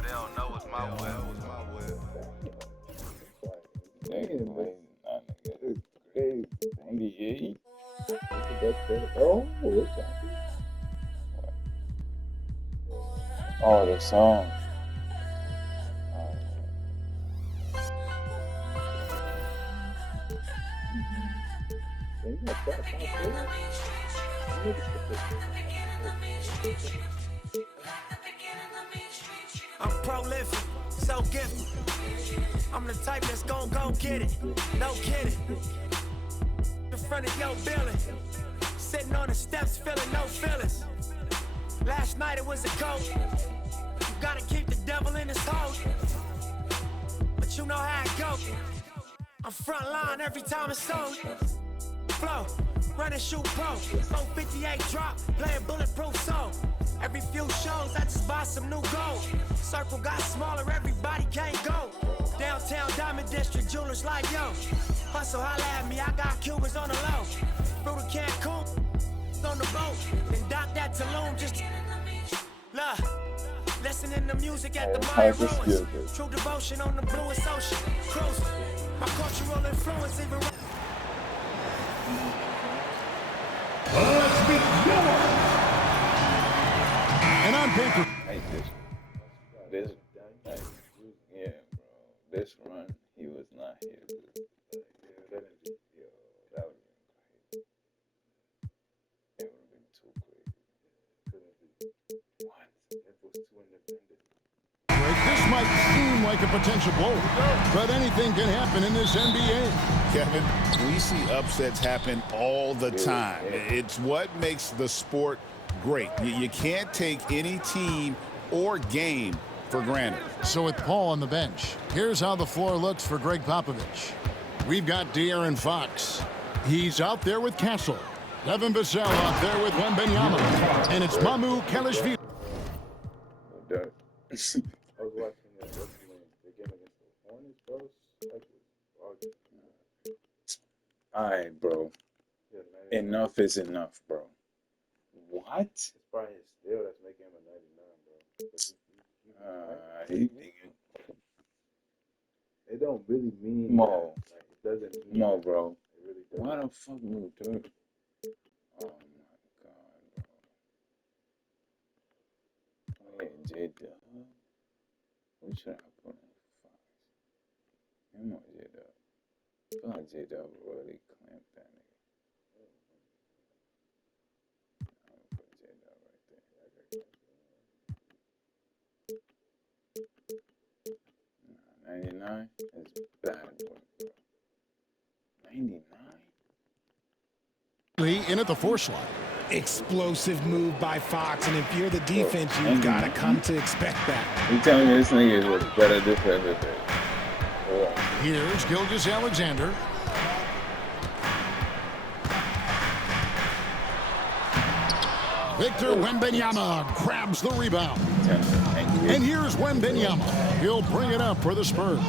but they don't know it's my will. Damn, man. Nah, nigga, it's crazy. 98. Oh, what's that? Oh, the song. I'm prolific, so gifted. I'm the type that's gon' go get it. No kidding. In front of your building, sitting on the steps, feeling no feelings. Last night it was a goat. You gotta keep the devil in his hole. But you know how it go. I'm front line every time it's sold. Flow, run and shoot pro. 458 drop, playing bulletproof soul. Every few shows, I just buy some new gold. Circle got smaller, everybody can't go. Downtown Diamond District, jewelers like yo. Hustle, holla at me, I got Cubans on the low. Through the Cancun, on the boat. Then dock that Tulum just to... Look, listening to music at the Mayan ruins. True devotion on the bluest ocean. Cruising, my cultural influence even... Let's be yours. And I'm paper. Hey, this, like, yeah, bro. This run, he was not here. That would have been crazy. It would have been too crazy. What? It was too independent. This might seem like a potential blow, but anything can happen in this NBA. Kevin, we see upsets happen all the time. It's what makes the sport great. You can't take any team or game for granted. So with Paul on the bench, here's how the floor looks for Greg Popovich. We've got De'Aaron Fox. He's out there with Castle. Devin Vassell out there with Wembanyama. And it's Mamu Kelishvili. I was watching the game against the Hornets, bro. Alright, bro. Enough is enough, bro. What? It's probably his steal that's making him a 99, bro. It don't really mean Mo. That. Like, it doesn't mean Mo, bro. It really doesn't. Why the fuck you do it? Oh my god, bro. Wait, J-Dub. What should I put on Fox? Him or J-Dub? I feel like J-Dub really clamped that nigga. I'm gonna put J-Dub right there. 99 is bad work, bro. 99? In at the 4 slot. Explosive move by Fox, and if you're the defense, you've got to come to expect that. You telling me this nigga was better defender than Here's Gilgeous-Alexander. Victor Wembanyama grabs the rebound. And here's Wembanyama. He'll bring it up for the Spurs.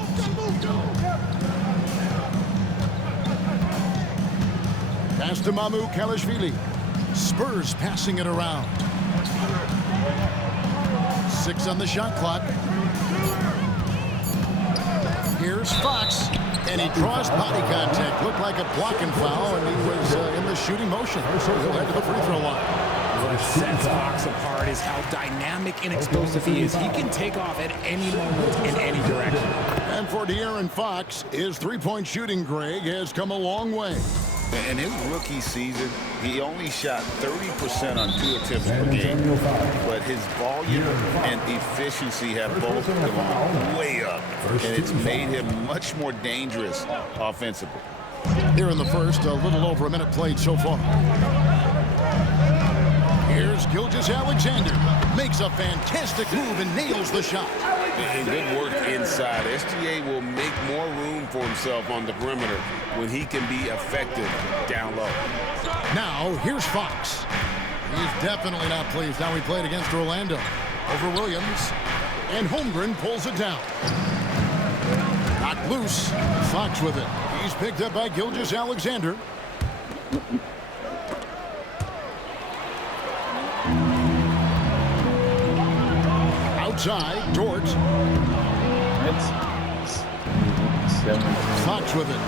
Pass to Mamu Kelishvili. Spurs passing it around. 6 on the shot clock. Here's Fox, and he draws body contact. Looked like a blocking foul, and he was in the shooting motion. So he'll head to the free throw line. What sets Fox apart is how dynamic and explosive he is. He can take off at any moment in any direction. And for De'Aaron Fox, his three-point shooting, Greg, has come a long way. In his rookie season, he only shot 30% on 2 attempts per game. But his volume and efficiency have both gone way up. And it's made him much more dangerous offensively. Here in the first, a little over a minute played so far. Here's Gilgeous-Alexander. Makes a fantastic move and nails the shot. And good work inside. SGA will make more room for himself on the perimeter when he can be effective down low. Now, here's Fox. He's definitely not pleased how he played against Orlando. Over Williams. And Holmgren pulls it down. Knocked loose. Fox with it. He's picked up by Gilgeous-Alexander. outside. Dort. That's 7. Fox with it.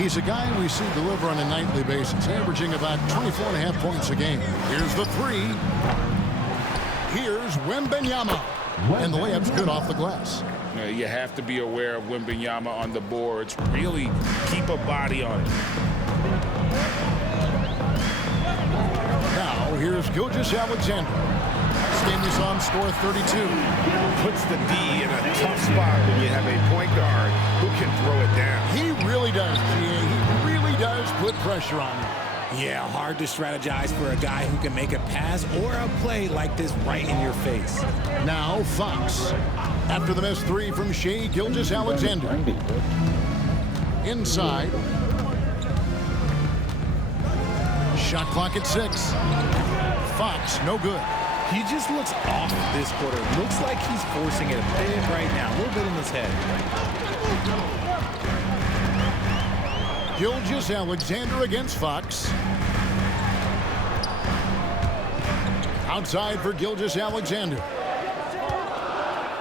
He's a guy we see deliver on a nightly basis, averaging about 24.5 points a game. Here's the three. Here's Wembanyama. And the layup's good off the glass. You have to be aware of Wembanyama on the boards. Really keep a body on it. Now, here's Gilgeous-Alexander. This game we saw him score 32. Puts the D in a tough spot when you have a point guard who can throw it down. He really does, GA. He really does put pressure on him. Yeah, hard to strategize for a guy who can make a pass or a play like this right in your face. Now, Fox. After the missed three from Shai Gilgeous-Alexander. Inside. Shot clock at 6. Fox, no good. He just looks off this quarter. Looks like he's forcing it a bit right now. A little bit in his head. Gilgeous-Alexander against Fox. Outside for Gilgeous-Alexander.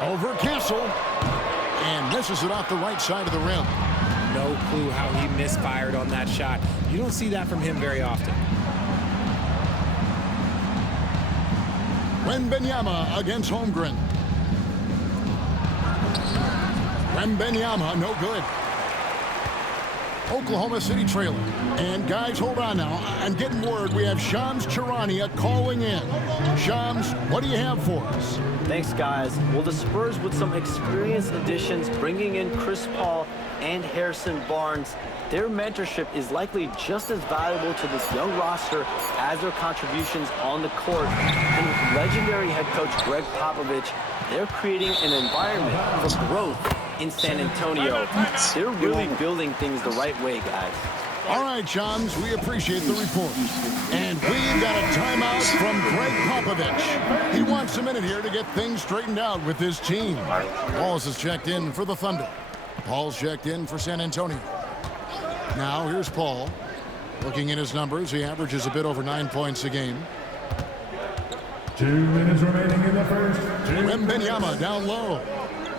Over Castle. And misses it off the right side of the rim. No clue how he misfired on that shot. You don't see that from him very often. Wembanyama against Holmgren. Wembanyama, no good. Oklahoma City trailer. And guys, hold on now. I'm getting word we have Shams Charania calling in. Shams, what do you have for us? Thanks, guys. Well, the Spurs with some experienced additions, bringing in Chris Paul and Harrison Barnes, their mentorship is likely just as valuable to this young roster as their contributions on the court. And with legendary head coach Greg Popovich, they're creating an environment for growth in San Antonio. They're really building things the right way, guys. All right, Shams, we appreciate the report. And we got a timeout from Greg Popovich. He wants a minute here to get things straightened out with his team. Pauls has checked in for the Thunder. Paul's checked in for San Antonio. Now, here's Paul. Looking at his numbers, he averages a bit over 9 points a game. 2 minutes remaining in the first. Wembanyama down low.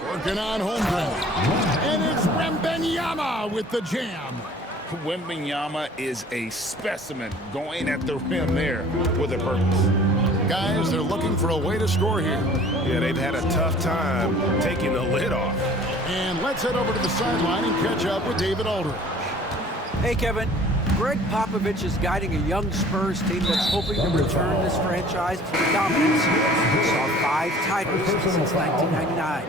Working on Holmgren. And it's Wembanyama with the jam. Wembanyama is a specimen going at the rim there with a purpose. Guys, they're looking for a way to score here. Yeah, they've had a tough time taking the lid off. And let's head over to the sideline and catch up with David Aldridge. Hey, Kevin. Greg Popovich is guiding a young Spurs team that's hoping to return this franchise to the dominance. It saw 5 titles since 1999.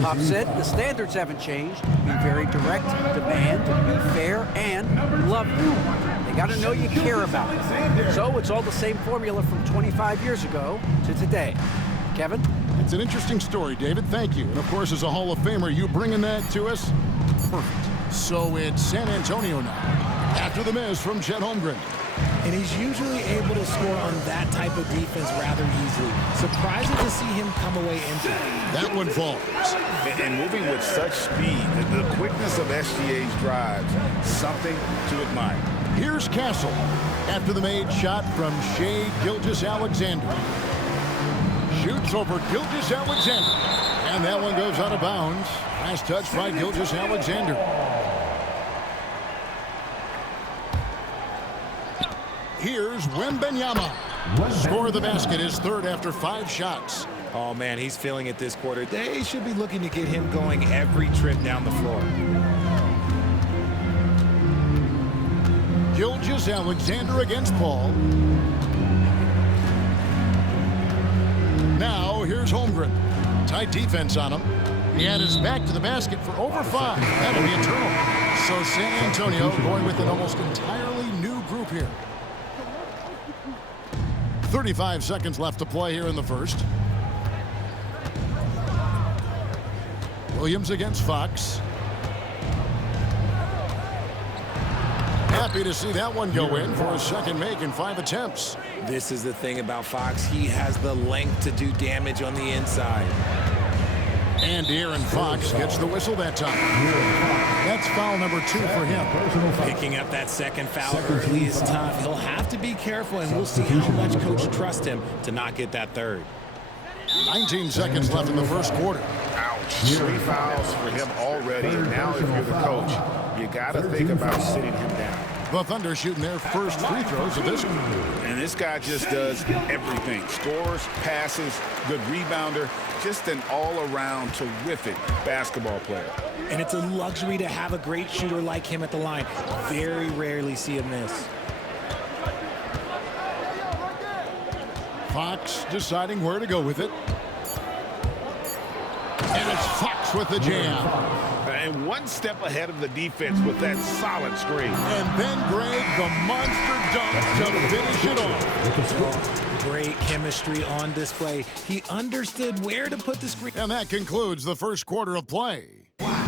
Pop said the standards haven't changed. Be very direct, demand, be fair, and love you. They got to know you care about them. So it's all the same formula from 25 years ago to today. Kevin? It's an interesting story, David. Thank you. And, of course, as a Hall of Famer, you bringing that to us? Perfect. So it's San Antonio now. After the miss from Chet Holmgren. And he's usually able to score on that type of defense rather easily. Surprising to see him come away empty. That one falls. And moving with such speed, the quickness of SGA's drives, something to admire. Here's Castle after the made shot from Shai Gilgeous-Alexander. Shoots over Gilgeous-Alexander. And that one goes out of bounds. Last touch by Gilgeous-Alexander. Here's Wembanyama. Score of the basket, his third after 5 shots. Oh, man, he's feeling it this quarter. They should be looking to get him going every trip down the floor. Gilgeous-Alexander against Paul. Now, here's Holmgren. Tight defense on him. He had his back to the basket for over 5. That'll be a turnover. So San Antonio going with an almost entirely new group here. 35 seconds left to play here in the first. Williams against Fox. Happy to see that one go in for a second make in 5 attempts. This is the thing about Fox. He has the length to do damage on the inside. And De'Aaron Fox gets the whistle that time. That's foul number 2 for him. Picking up that second foul early is tough. He'll have to be careful, and we'll see how much coach trusts him to not get that third. 19 seconds left in the first quarter. Ouch. 3 fouls for him already. And now if you're the coach, you got to think about sitting him down. The Thunder shooting their first free throws of this one. And this guy just does everything. Scores, passes, good rebounder. Just an all-around terrific basketball player. And it's a luxury to have a great shooter like him at the line. Very rarely see him miss. Fox deciding where to go with it. And it's Fox with the jam. And one step ahead of the defense with that solid screen. And then Greg, the monster dunk to finish it off. Great chemistry on display. He understood where to put the screen. And that concludes the first quarter of play.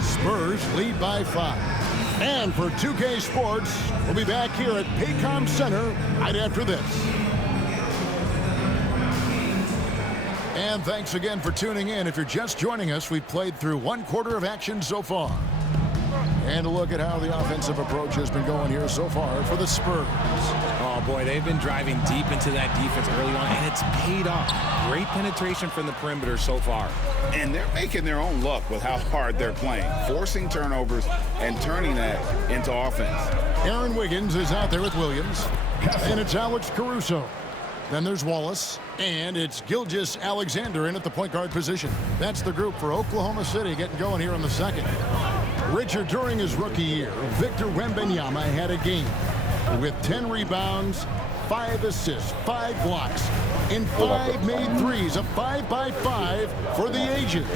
Spurs lead by 5. And for 2K Sports, we'll be back here at Paycom Center right after this. And thanks again for tuning in. If you're just joining us, we've played through 1 quarter of action so far. And a look at how the offensive approach has been going here so far for the Spurs. Oh, boy, they've been driving deep into that defense early on, and it's paid off. Great penetration from the perimeter so far. And they're making their own luck with how hard they're playing, forcing turnovers and turning that into offense. Aaron Wiggins is out there with Williams. And it's Alex Caruso. Then there's Wallace, and it's Gilgeous-Alexander in at the point guard position. That's the group for Oklahoma City getting going here in the second. Richard, during his rookie year, Victor Wembanyama had a game with 10 rebounds, 5 assists, 5 blocks, and 5 made threes, a 5-by-5 for the ages.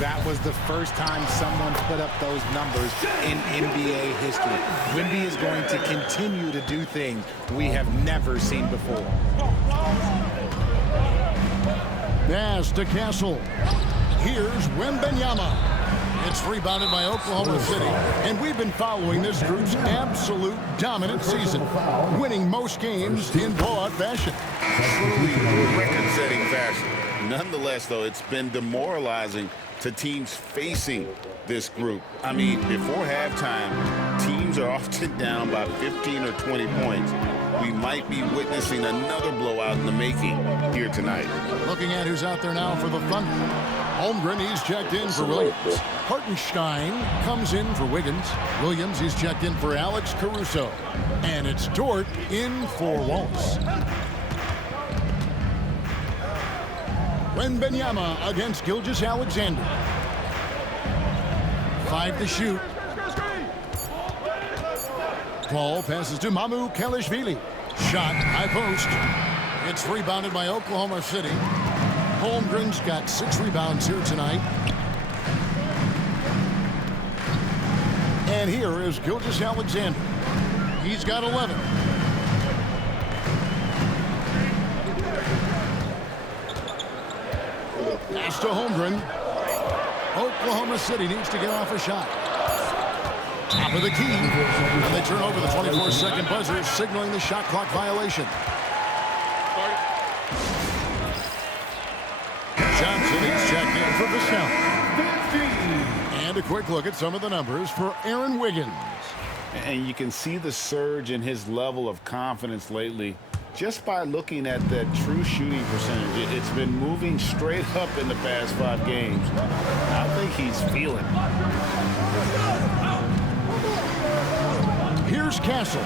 That was the first time someone put up those numbers in NBA history. Wemby is going to continue to do things we have never seen before. Pass to Castle. Here's Wembanyama. It's rebounded by Oklahoma City, and we've been following this group's absolute dominant season, winning most games in blowout fashion. Truly record-setting fashion. Nonetheless, though, it's been demoralizing to teams facing this group. I mean, before halftime, teams are often down by 15 or 20 points. We might be witnessing another blowout in the making here tonight. Looking at who's out there now for the Thunder. Holmgren, he's checked in for Williams. Hartenstein comes in for Wiggins. Williams, he's checked in for Alex Caruso. And it's Dort in for Wallace. Wembanyama against Gilgeous-Alexander. 5 to shoot. Ball passes to Mamu Kelishvili. Shot, high post. It's rebounded by Oklahoma City. Holmgren's got 6 rebounds here tonight. And here is Gilgeous-Alexander. He's got 11. Pass to Holmgren. Oklahoma City needs to get off a shot. Top of the key. And they turn over the 24-second buzzer, signaling the shot clock violation. Johnson is checked in for the count. And a quick look at some of the numbers for Aaron Wiggins. And you can see the surge in his level of confidence lately just by looking at that true shooting percentage. It's been moving straight up in the past 5 games. I think he's feeling it. Here's Castle.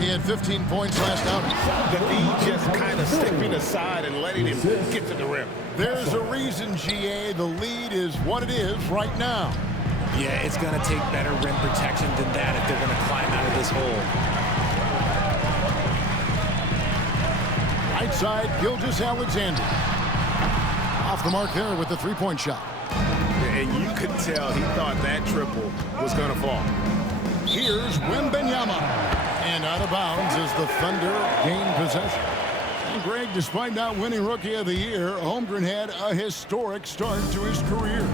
He had 15 points last outing. The lead just kind of stepping aside and letting him get to the rim. There's a reason, GA, the lead is what it is right now. Yeah, it's going to take better rim protection than that if they're going to climb out of this hole. Right side, Gilgeous-Alexander. Off the mark there with the three-point shot. And you could tell he thought that triple was going to fall. Here's Wembanyama. And out of bounds as the Thunder gain possession. And Greg, despite not winning Rookie of the Year, Holmgren had a historic start to his career.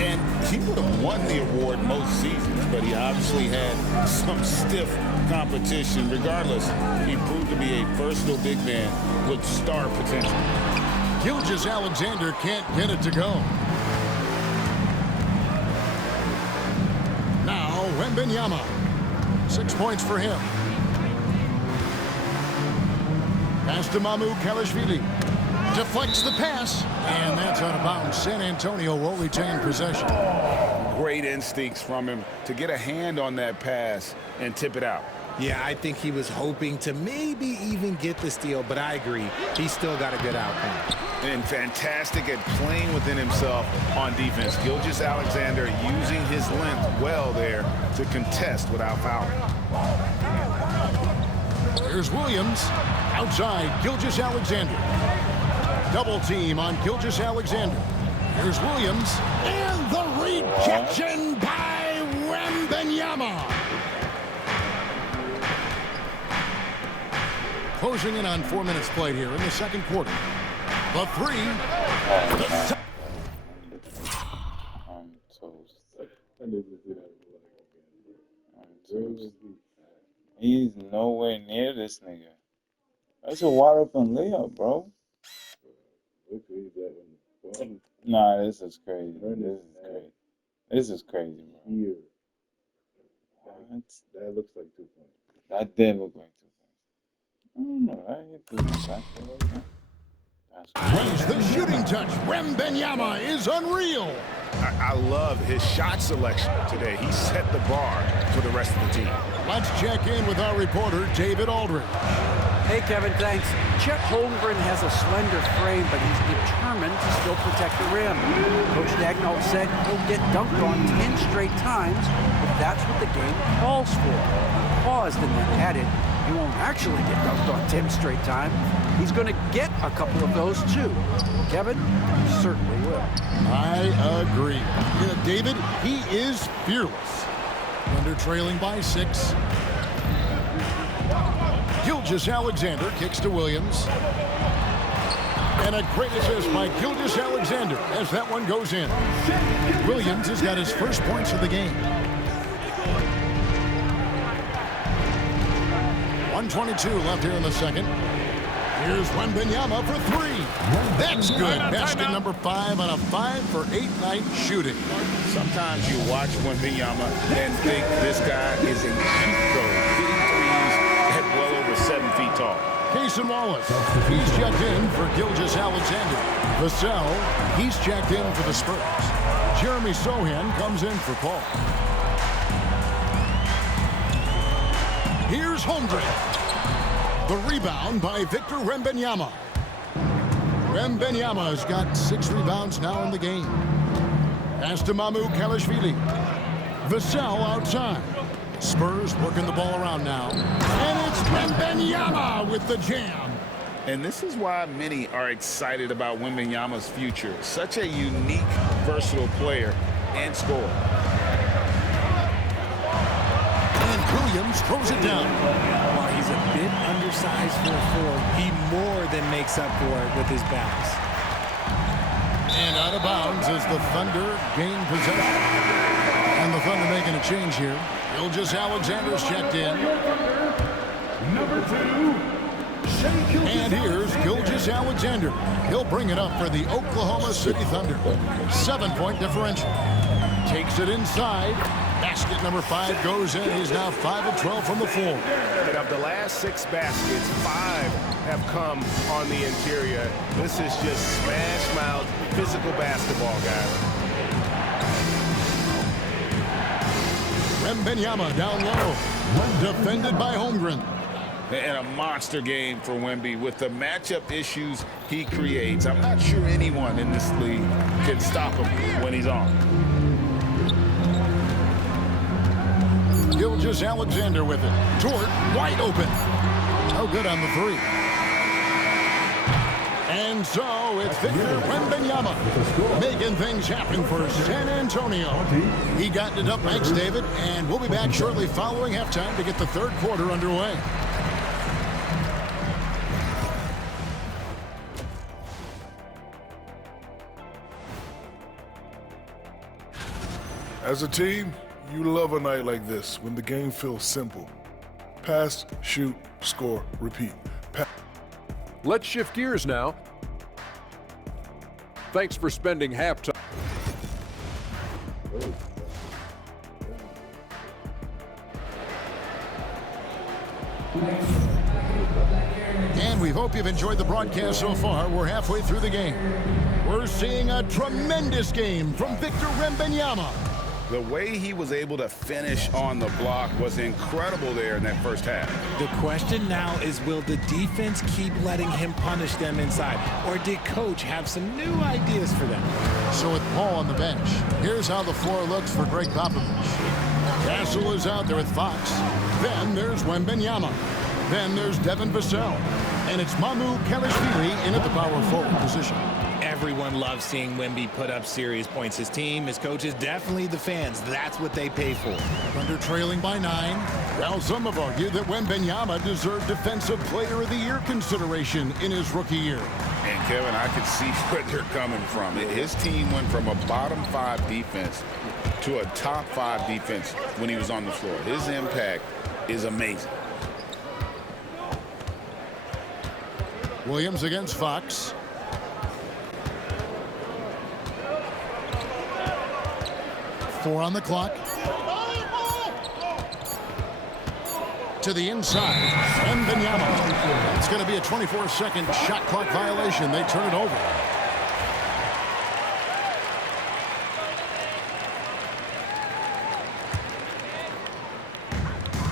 And he would have won the award most seasons, but he obviously had some stiff competition. Regardless, he proved to be a versatile big man with star potential. Gilgeous-Alexander can't get it to go. Now, Wembanyama. 6 points for him. Pass to Mamu Kelishvili. deflects the pass, and that's out of bounds. San Antonio will retain possession. Great instincts from him to get a hand on that pass and tip it out. Yeah, I think he was hoping to maybe even get the steal, but I agree. He still got a good outcome. And fantastic at playing within himself on defense. Gilgeous-Alexander using his length well there to contest without fouling. Here's Williams outside Gilgeous-Alexander. Double team on Gilgeous-Alexander. Here's Williams, and the rejection by Wembanyama. Closing in on 4 minutes played here in the second quarter. The three. I'm toast. He's nowhere near this nigga. That's a wide open layup, bro. Nah, this is crazy. This is crazy, bro. What? That looks like 2 points. That did look like 2 points. I don't know. I hit the shot. Runs the shooting touch. Wembanyama is unreal. I love his shot selection today. He set the bar for the rest of the team. Let's check in with our reporter, David Aldridge. Hey, Kevin, thanks. Chet Holmgren has a slender frame, but he's determined to still protect the rim. Coach Daigneault said he'll get dunked on 10 straight times if that's what the game calls for. He paused and then added, he won't actually get dunked on 10 straight times. He's going to get a couple of those, too. Kevin, he certainly will. I agree. Yeah, David, he is fearless. Thunder trailing by 6. Gilgeous-Alexander kicks to Williams. And a great assist by Gilgeous-Alexander as that one goes in. Williams has got his first points of the game. 1:22 left here in the second. Here's Wembanyama for 3. That's good. Basket number 5 on a 5 for 8 night shooting. Sometimes you watch Wembanyama and think this guy is a cheat code, hitting threes at well over 7 feet tall. Cason Wallace, he's checked in for Gilgeous-Alexander. Vassell, he's checked in for the Spurs. Jeremy Sohan comes in for Paul. Here's Holmgren. The rebound by Victor Wembanyama. Wembanyama has got 6 rebounds now in the game. Pass to Mamukelashvili. Vassell outside. Spurs working the ball around now. And it's Wembanyama with the jam. And this is why many are excited about Wembanyama's future. Such a unique, versatile player and scorer. And Williams throws it down. While he's a bit undersized for a forward, he more than makes up for it with his bounce. And out of bounds as the Thunder gain possession. And the Thunder making a change here. Gilgeous-Alexander's checked in. Number 2, Shai Gilgeous. And here's Gilgeous-Alexander. He'll bring it up for the Oklahoma City Thunder. 7-point differential. Takes it inside. Basket number 5 goes in. He's now 5 of 12 from the floor. And of the last 6 baskets, 5 have come on the interior. This is just smash mouth, physical basketball, guys. Wembanyama down low. Defended by Holmgren. And a monster game for Wemby with the matchup issues he creates. I'm not sure anyone in this league can stop him when he's on. Gilgeous-Alexander with it. Dort wide open. No good on the 3. And so it's Victor Wembanyama making things happen for San Antonio. He got it up next, David, and we'll be back shortly following halftime to get the third quarter underway. As a team, you love a night like this when the game feels simple. Pass, shoot, score, repeat. Let's shift gears now. Thanks for spending halftime. And we hope you've enjoyed the broadcast so far. We're halfway through the game. We're seeing a tremendous game from Victor Wembanyama. The way he was able to finish on the block was incredible there in that first half. The question now is, will the defense keep letting him punish them inside? Or did coach have some new ideas for them? So with Paul on the bench, here's how the floor looks for Greg Popovich. Castle is out there with Fox. Then there's Wembanyama. Then there's Devin Vassell. And it's Mamu Kelishvili in at the power forward position. Everyone loves seeing Wemby put up serious points. His team, his coaches, definitely the fans. That's what they pay for. Under trailing by 9. Well, some have argued that Wembanyama deserved Defensive Player of the Year consideration in his rookie year. And Kevin, I could see where they're coming from. His team went from a bottom 5 defense to a top 5 defense when he was on the floor. His impact is amazing. Williams against Fox. Four on the clock. To the inside. Wembanyama. It's going to be a 24-second shot clock violation. They turn it over.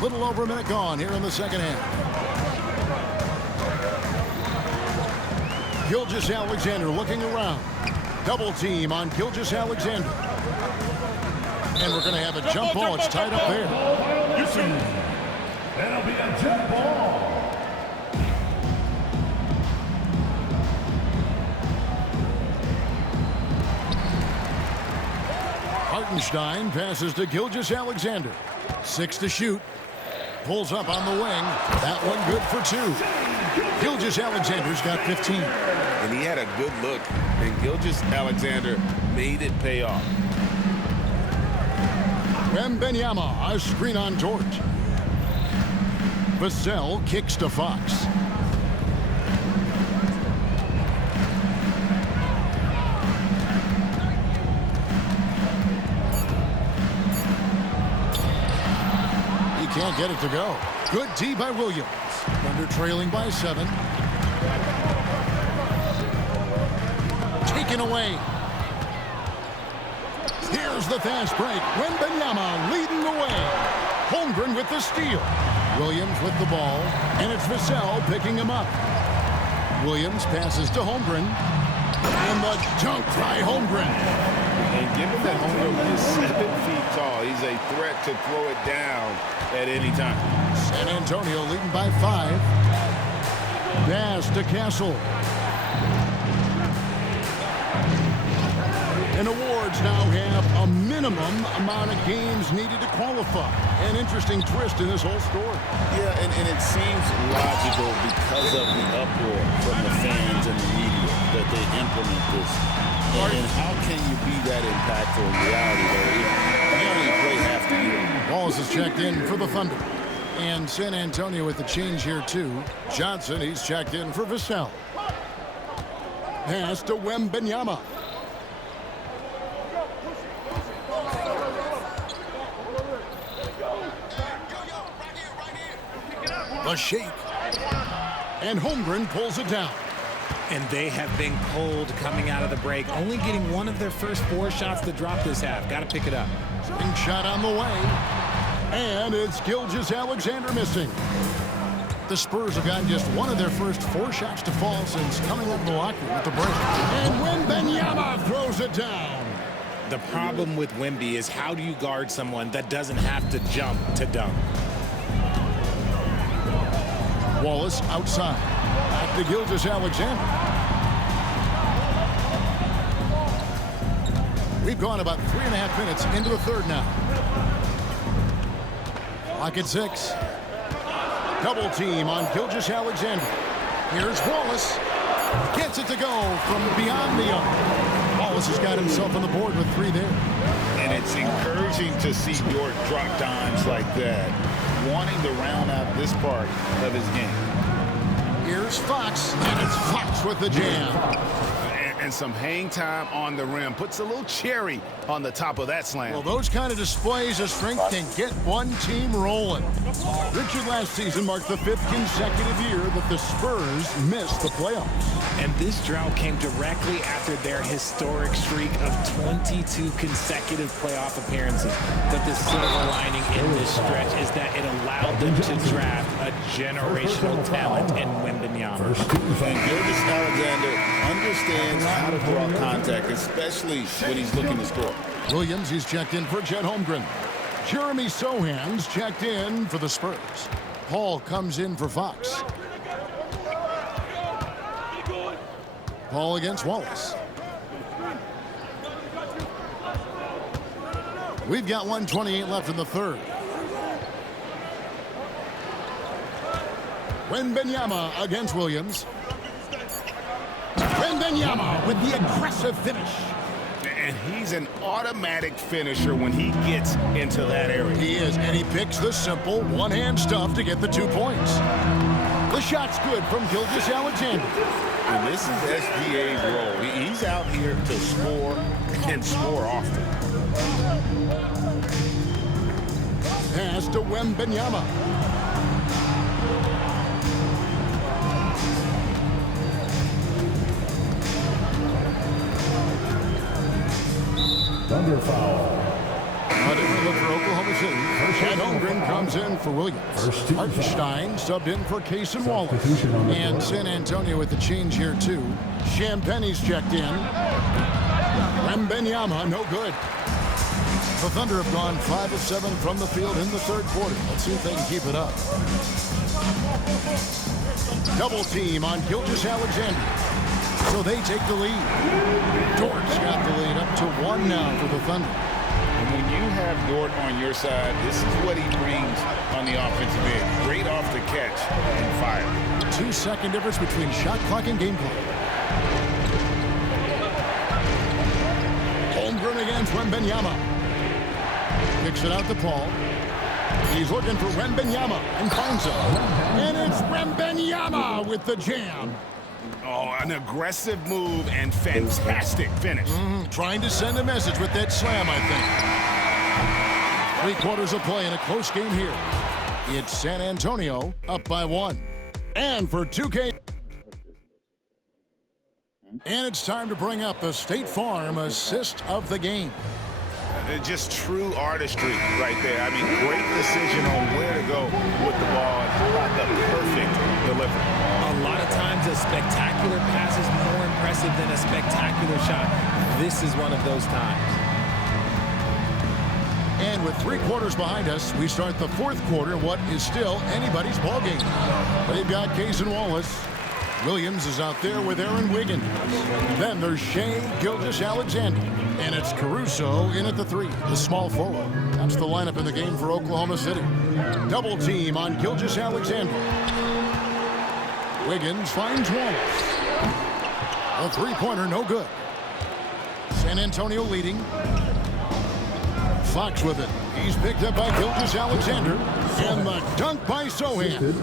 Little over a minute gone here in the second half. Gilgeous-Alexander looking around. Double team on Gilgeous-Alexander. And we're going to have a jump ball. It's tied up there. That'll be a jump ball. Hartenstein passes to Gilgeous-Alexander. 6 to shoot. Pulls up on the wing. That one good for 2. Gilgeous-Alexander's got 15. And he had a good look. And Gilgeous-Alexander made it pay off. Wembanyama, a screen on Dort. Vassell kicks to Fox. He can't get it to go. Good D by Williams. Thunder trailing by 7. Taken away. Here's the fast break. Wembanyama leading the way. Holmgren with the steal. Williams with the ball. And it's Vassell picking him up. Williams passes to Holmgren. And the dunk by Holmgren. And given that Holmgren is 7 feet tall, he's a threat to throw it down at any time. San Antonio leading by 5. Pass to Castle. And awards now have a minimum amount of games needed to qualify. An interesting twist in this whole story. Yeah, and it seems logical because of the uproar from the fans and the media that they implement this. And how can you be that impactful in reality, though? You only play half the year. Wallace is checked in for the Thunder. And San Antonio with the change here, too. Johnson, he's checked in for Vassell. Pass to Wembanyama. The shake. And Holmgren pulls it down. And they have been cold coming out of the break, only getting one of their first 4 shots to drop this half. Got to pick it up. Swing shot on the way. And it's Gilgeous-Alexander missing. The Spurs have gotten just one of their first 4 shots to fall since coming up the locker with the break. And Wembanyama throws it down. The problem with Wemby is, how do you guard someone that doesn't have to jump to dunk? Wallace outside. Back to Gilgeous-Alexander. We've gone about 3.5 minutes into the third now. Clock at 6. Double team on Gilgeous-Alexander. Here's Wallace. Gets it to go from beyond the arc. Wallace has got himself on the board with 3 there. And it's encouraging to see Dort drop dimes like that, wanting to round out this part of his game. Here's Fox, and it's Fox with the jam. And some hang time on the rim. Puts a little cherry on the top of that slam. Well, those kind of displays of strength can get one team rolling. Richard, last season marked the 5th consecutive year that the Spurs missed the playoffs. And this drought came directly after their historic streak of 22 consecutive playoff appearances. But the silver lining in this stretch is that it allowed them to draft a generational talent in Wembanyama. And Gilgeous-Alexander understands how to draw contact, especially when he's looking to score. Williams, he's checked in for Chet Holmgren. Jeremy Sohan's checked in for the Spurs. Paul comes in for Fox. Paul against Wallace. We've got 1:28 left in the third. Wembanyama against Williams. Wembanyama with the aggressive finish. And he's an automatic finisher when he gets into that area. He is, and he picks the simple one-hand stuff to get the 2 points. The shot's good from Gilgeous-Alexander. And this is SGA's role. He's out here to score and score often. Pass to Wembanyama. Thunder foul. A different look for Oklahoma City. Chet Holmgren comes in for Williams. Hartenstein subbed in for Cason Wallace. And San Antonio with the change here, too. Champagne's checked in. Wembanyama, no good. The Thunder have gone 5 of 7 from the field in the third quarter. Let's see if they can keep it up. Double team on Gilgeous-Alexander. So they take the lead. Dort's got the lead up to 1 now for the Thunder. And when you have Dort on your side, this is what he brings on the offensive end. Great off the catch and fire. 2-second difference between shot clock and game clock. Holmgren against Wembanyama. Kicks it out to Paul. He's looking for Wembanyama and finds him. And it's Wembanyama with the jam. Oh, an aggressive move and fantastic finish. Trying to send a message with that slam, I think. 3 quarters of play in a close game here. It's San Antonio up by 1. And for 2K. And it's time to bring up the State Farm assist of the game. Just true artistry right there. I mean, great decision on where to go with the ball. And how about the perfect delivery? A lot of times a spectacular pass is more impressive than a spectacular shot. This is one of those times. And with 3 quarters behind us, we start the 4th quarter, what is still anybody's ball game. They've got Cason Wallace. Williams is out there with Aaron Wiggins. Then there's Shai Gilgeous-Alexander. And it's Caruso in at the 3, the small forward. That's the lineup in the game for Oklahoma City. Double team on Gilgeous-Alexander. Wiggins finds Wallace. A 3-pointer, no good. San Antonio leading. Fox with it. He's picked up by Gilgeous-Alexander. And the dunk by Sohan.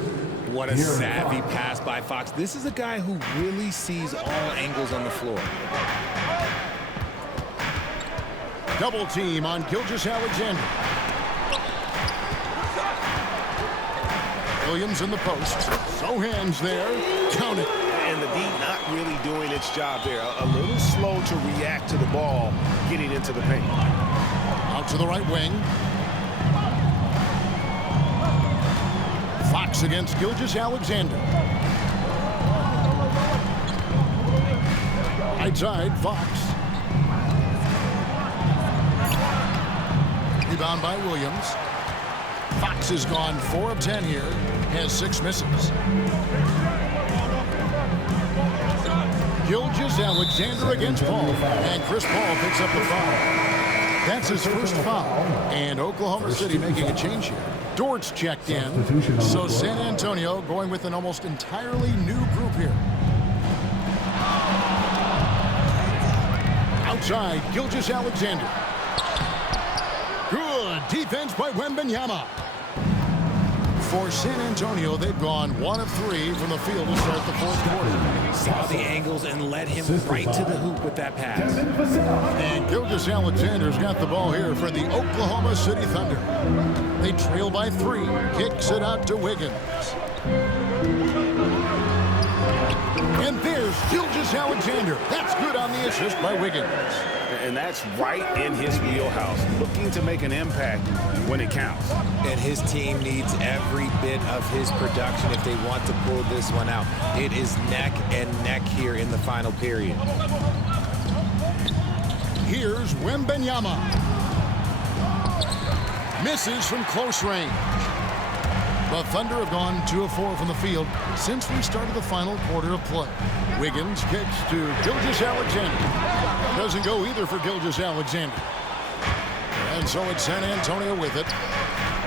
What a savvy pass by Fox. This is a guy who really sees all angles on the floor. Double team on Gilgeous-Alexander. Williams in the post. Sohan's there. Count it. And the D not really doing its job there. A little slow to react to the ball getting into the paint. Out to the right wing. Fox against Gilgeous-Alexander. Right side, Fox. Rebound by Williams. Fox has gone 4 of 10 here. Has 6 misses. Gilgeous-Alexander against Paul. And Chris Paul picks up the foul. That's his first foul. And Oklahoma City making a change here. Dort's checked in. So San Antonio going with an almost entirely new group here. Outside, Gilgeous-Alexander. Good defense by Wembanyama. For San Antonio, they've gone 1 of 3 from the field to start the fourth quarter. Saw the angles and led him right to the hoop with that pass. And Gilgeous-Alexander's got the ball here for the Oklahoma City Thunder. They trail by 3. Kicks it out to Wiggins. And there's Gilgeous-Alexander. That's good on the assist by Wiggins. And that's right in his wheelhouse, looking to make an impact when it counts. And his team needs every bit of his production if they want to pull this one out. It is neck and neck here in the final period. Here's Wembanyama. Misses from close range. The Thunder have gone 2 of 4 from the field since we started the final quarter of play. Wiggins kicks to Gilgeous-Alexander. Doesn't go either for Gilgeous-Alexander. And so it's San Antonio with it.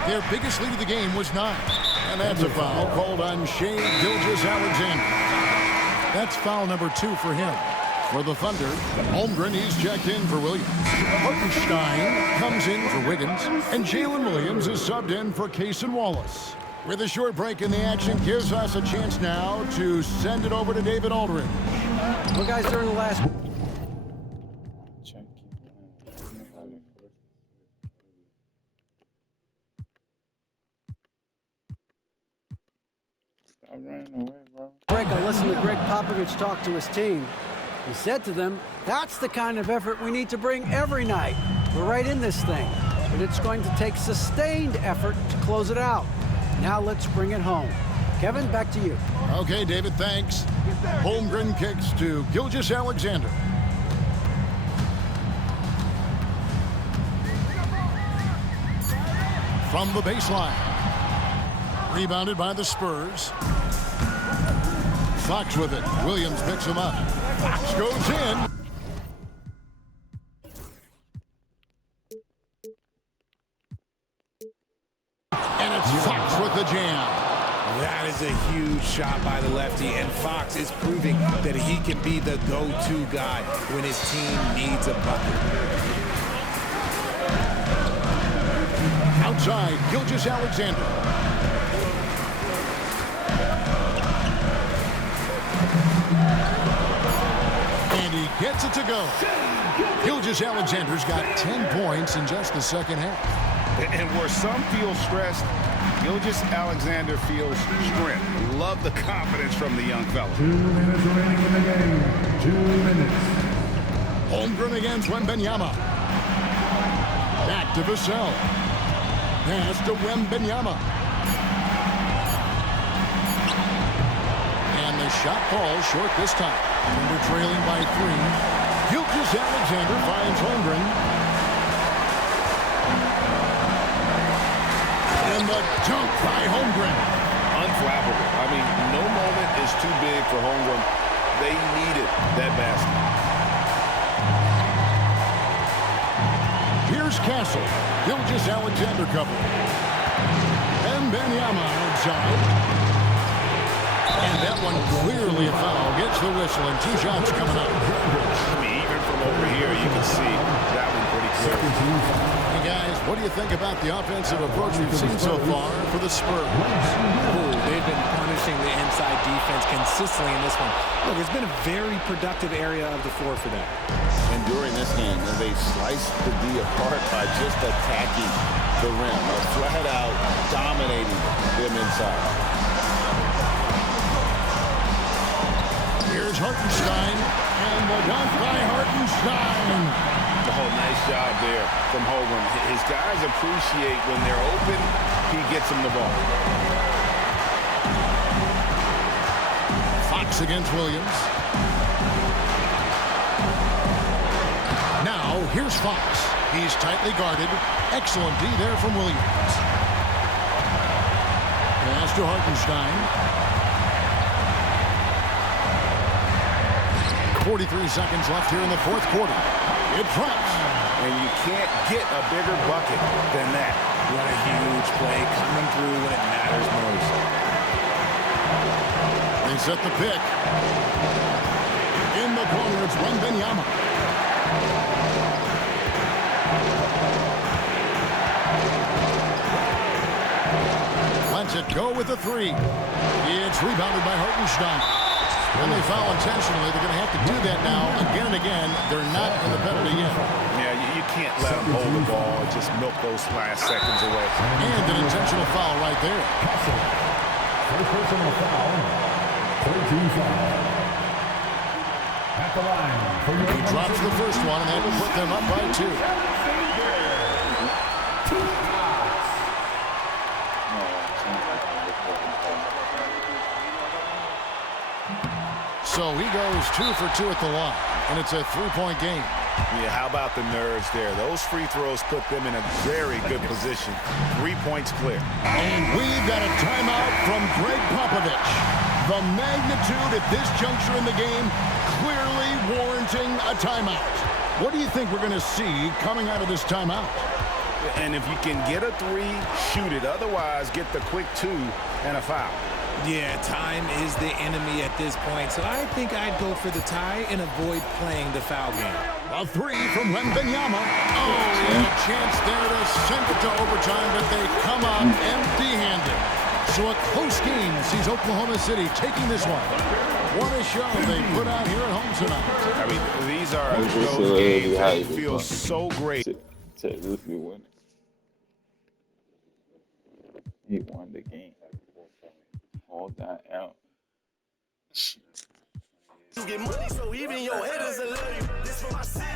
Their biggest lead of the game was 9. And that's a foul called on Shai Gilgeous-Alexander. That's foul number 2 for him. For the Thunder, Holmgren, he's checked in for Williams. Hartenstein comes in for Wiggins. And Jalen Williams is subbed in for Cason Wallace. With a short break in the action, gives us a chance now to send it over to David Aldridge. Well, guys, during the last... break, I listened to Greg Popovich talk to his team. He said to them, that's the kind of effort we need to bring every night. We're right in this thing, but it's going to take sustained effort to close it out. Now let's bring it home. Kevin, back to you. Okay, David, thanks. Holmgren kicks to Gilgeous-Alexander. From the baseline. Rebounded by the Spurs. Fox with it. Williams picks him up. Fox goes in. And it's Fox with the jam. That is a huge shot by the lefty, and Fox is proving that he can be the go-to guy when his team needs a bucket. Outside, Gilgeous-Alexander. And he gets it to go. Gilgeous-Alexander's got 10 points in just the second half. And where some feel stressed, Gilgeous-Alexander feels strength. Love the confidence from the young fella. 2 minutes remaining in the game. 2 minutes. Holmgren against Wembanyama. Back to Vassell. Pass to Wembanyama. And the shot falls short this time. Thunder trailing by 3. Gilgeous-Alexander finds Holmgren. And the dunk by Holmgren. Unflappable. I mean, no moment is too big for Holmgren. They needed that basket. Here's Castle. Gilgeous-Alexander cover. Wembanyama outside. And that one clearly a foul. Gets the whistle and 2 shots coming up. I mean, even from over here, you can see that one pretty clear. Hey guys, what do you think about the offensive approach we've seen so far for the Spurs? They've been punishing the inside defense consistently in this one. Look, it's been a very productive area of the floor for them. And during this game, they sliced the D apart by just attacking the rim, or flat out dominating them inside. Here's Hartenstein, and the dunk by Hartenstein. Oh, nice job there from Holmgren. His guys appreciate when they're open, he gets them the ball. Fox against Williams. Now, here's Fox. He's tightly guarded. Excellent D there from Williams. Pass to Hartenstein. 43 seconds left here in the fourth quarter. It drops. And you can't get a bigger bucket than that. What a huge play coming through when it matters most. They set the pick. In the corner, it's Wembanyama. Lets it go with a three. It's rebounded by Hartenstein. When they foul intentionally, they're going to have to do that now again and again. They're not in the penalty yet. Yeah, you can't let them hold the ball and just milk those last seconds away. And an intentional foul right there. First personal foul. 13 foul. At the line. He drops the first one, and that will put them up by 2. So he goes 2 for 2 at the line, and it's a 3-point game. Yeah, how about the nerves there? Those free throws put them in a very good position. 3 points clear. And we've got a timeout from Greg Popovich. The magnitude at this juncture in the game clearly warranting a timeout. What do you think we're going to see coming out of this timeout? And if you can get a 3, shoot it. Otherwise, get the quick 2 and a foul. Yeah, time is the enemy at this point, so I think I'd go for the tie and avoid playing the foul game. A 3 from Wembanyama. Oh, a chance there to send it to overtime, but they come up empty-handed. So a close game sees Oklahoma City taking this one. What a show they put out here at home tonight. I mean, these are those games that feel so great. Texas be winning. He won the game. Hold that out. You get money, so even your haters will love you. This for my city.